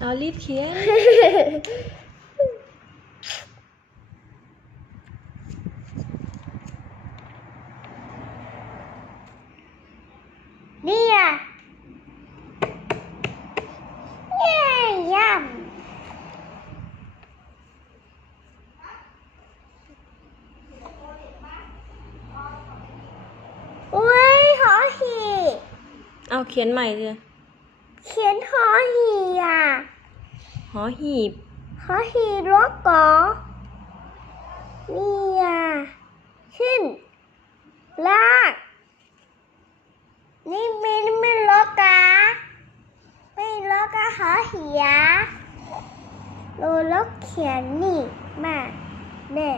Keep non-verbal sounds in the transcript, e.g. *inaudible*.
I'll leave here. *laughs* หอหีเอาเขียนใหม่เลยเขียนหอหีอะหอหีบหอหีรถกอนี่อะขึ้นลากนี่มีนี่ไม่รถกาไม่รถกาหอหีอะโลรถเขียนนี่มาแน่